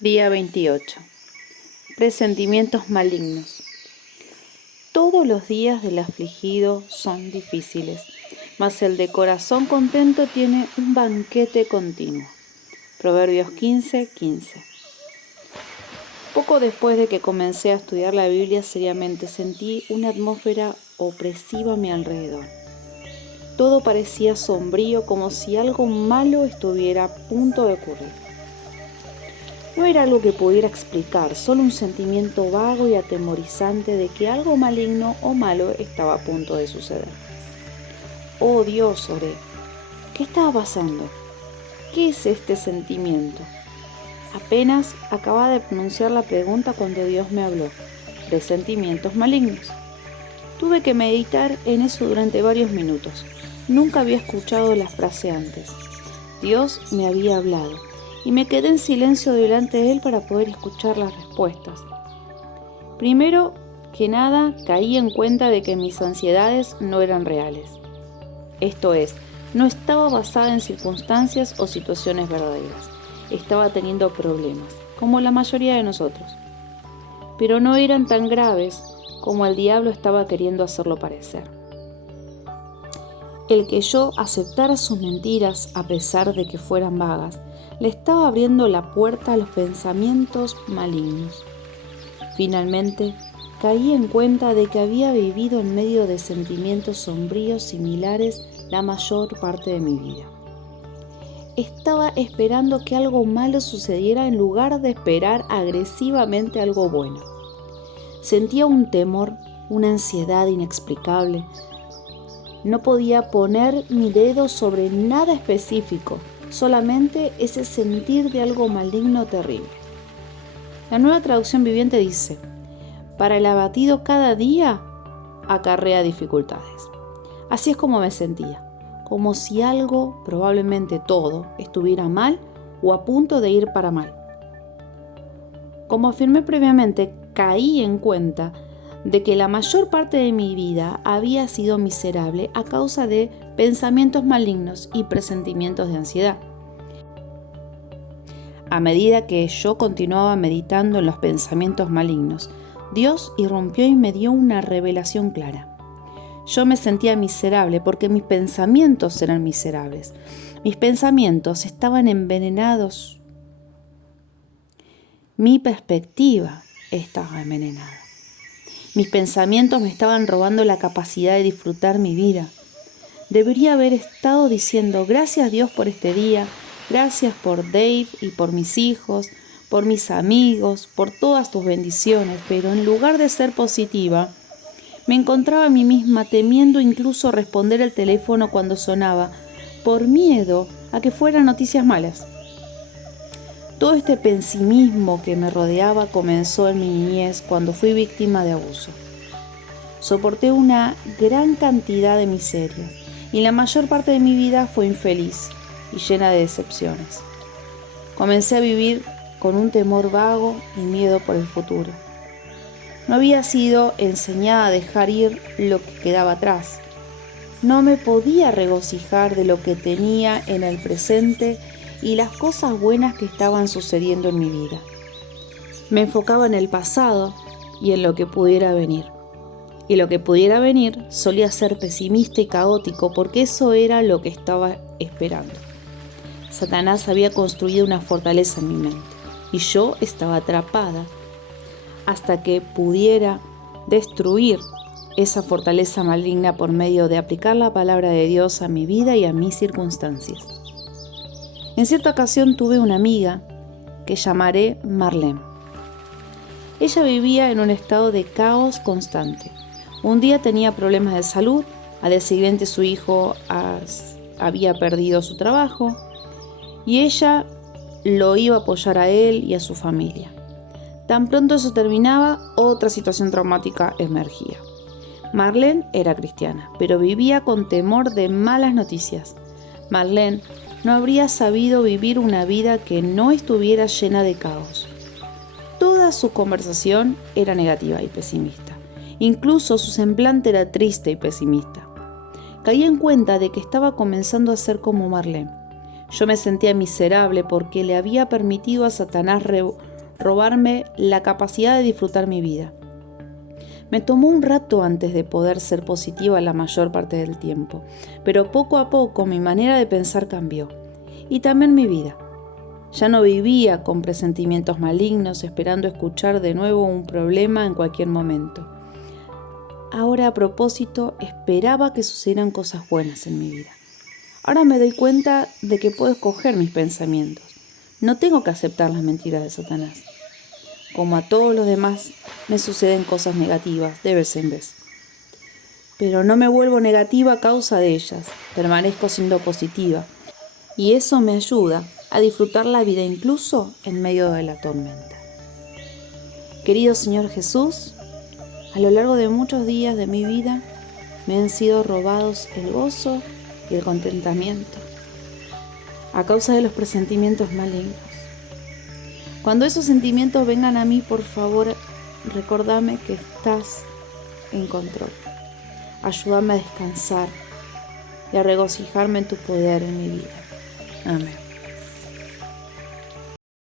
Día 28. Presentimientos malignos. Todos los días del afligido son difíciles, mas el de corazón contento tiene un banquete continuo. Proverbios 15:15. Poco después de que comencé a estudiar la Biblia seriamente, sentí una atmósfera opresiva a mi alrededor. Todo parecía sombrío, como si algo malo estuviera a punto de ocurrir. No era algo que pudiera explicar, solo un sentimiento vago y atemorizante de que algo maligno o malo estaba a punto de suceder. Oh Dios, oré, ¿qué estaba pasando? ¿Qué es este sentimiento? Apenas acababa de pronunciar la pregunta cuando Dios me habló. Presentimientos malignos. Tuve que meditar en eso durante varios minutos. Nunca había escuchado la frase antes. Dios me había hablado y me quedé en silencio delante de él para poder escuchar las respuestas. Primero que nada, caí en cuenta de que mis ansiedades no eran reales. Esto es, no estaba basada en circunstancias o situaciones verdaderas. Estaba teniendo problemas, como la mayoría de nosotros. Pero no eran tan graves como el diablo estaba queriendo hacerlo parecer. El que yo aceptara sus mentiras a pesar de que fueran vagas, le estaba abriendo la puerta a los pensamientos malignos. Finalmente, caí en cuenta de que había vivido en medio de sentimientos sombríos similares la mayor parte de mi vida. Estaba esperando que algo malo sucediera en lugar de esperar agresivamente algo bueno. Sentía un temor, una ansiedad inexplicable. No podía poner mi dedo sobre nada específico, solamente ese sentir de algo maligno terrible. La Nueva Traducción Viviente dice: para el abatido cada día acarrea dificultades. Así es como me sentía, como si algo, probablemente todo, estuviera mal o a punto de ir para mal. Como afirmé previamente, caí en cuenta de que la mayor parte de mi vida había sido miserable a causa de pensamientos malignos y presentimientos de ansiedad. A medida que yo continuaba meditando en los pensamientos malignos, Dios irrumpió y me dio una revelación clara. Yo me sentía miserable porque mis pensamientos eran miserables. Mis pensamientos estaban envenenados. Mi perspectiva estaba envenenada. Mis pensamientos me estaban robando la capacidad de disfrutar mi vida. Debería haber estado diciendo: gracias Dios por este día, gracias por Dave y por mis hijos, por mis amigos, por todas tus bendiciones, pero en lugar de ser positiva, me encontraba a mí misma temiendo incluso responder el teléfono cuando sonaba, por miedo a que fueran noticias malas. Todo este pesimismo que me rodeaba comenzó en mi niñez cuando fui víctima de abuso. Soporté una gran cantidad de miserias y la mayor parte de mi vida fue infeliz y llena de decepciones. Comencé a vivir con un temor vago y miedo por el futuro. No había sido enseñada a dejar ir lo que quedaba atrás. No me podía regocijar de lo que tenía en el presente y las cosas buenas que estaban sucediendo en mi vida. Me enfocaba en el pasado y en lo que pudiera venir. Y lo que pudiera venir solía ser pesimista y caótico porque eso era lo que estaba esperando. Satanás había construido una fortaleza en mi mente y yo estaba atrapada hasta que pudiera destruir esa fortaleza maligna por medio de aplicar la palabra de Dios a mi vida y a mis circunstancias. En cierta ocasión tuve una amiga que llamaré Marlene. Ella vivía en un estado de caos constante. Un día tenía problemas de salud, al día siguiente su hijo había perdido su trabajo y ella lo iba a apoyar a él y a su familia. Tan pronto eso terminaba, otra situación traumática emergía. Marlene era cristiana, pero vivía con temor de malas noticias. Marlene no habría sabido vivir una vida que no estuviera llena de caos. Toda su conversación era negativa y pesimista. Incluso su semblante era triste y pesimista. Caí en cuenta de que estaba comenzando a ser como Marlene. Yo me sentía miserable porque le había permitido a Satanás robarme la capacidad de disfrutar mi vida. Me tomó un rato antes de poder ser positiva la mayor parte del tiempo, pero poco a poco mi manera de pensar cambió, y también mi vida. Ya no vivía con presentimientos malignos esperando escuchar de nuevo un problema en cualquier momento. Ahora, a propósito, esperaba que sucedieran cosas buenas en mi vida. Ahora me doy cuenta de que puedo escoger mis pensamientos. No tengo que aceptar las mentiras de Satanás. Como a todos los demás, me suceden cosas negativas de vez en vez. Pero no me vuelvo negativa a causa de ellas, permanezco siendo positiva. Y eso me ayuda a disfrutar la vida incluso en medio de la tormenta. Querido Señor Jesús, a lo largo de muchos días de mi vida me han sido robados el gozo y el contentamiento a causa de los presentimientos malignos. Cuando esos sentimientos vengan a mí, por favor, recordame que estás en control. Ayúdame a descansar y a regocijarme en tu poder en mi vida. Amén.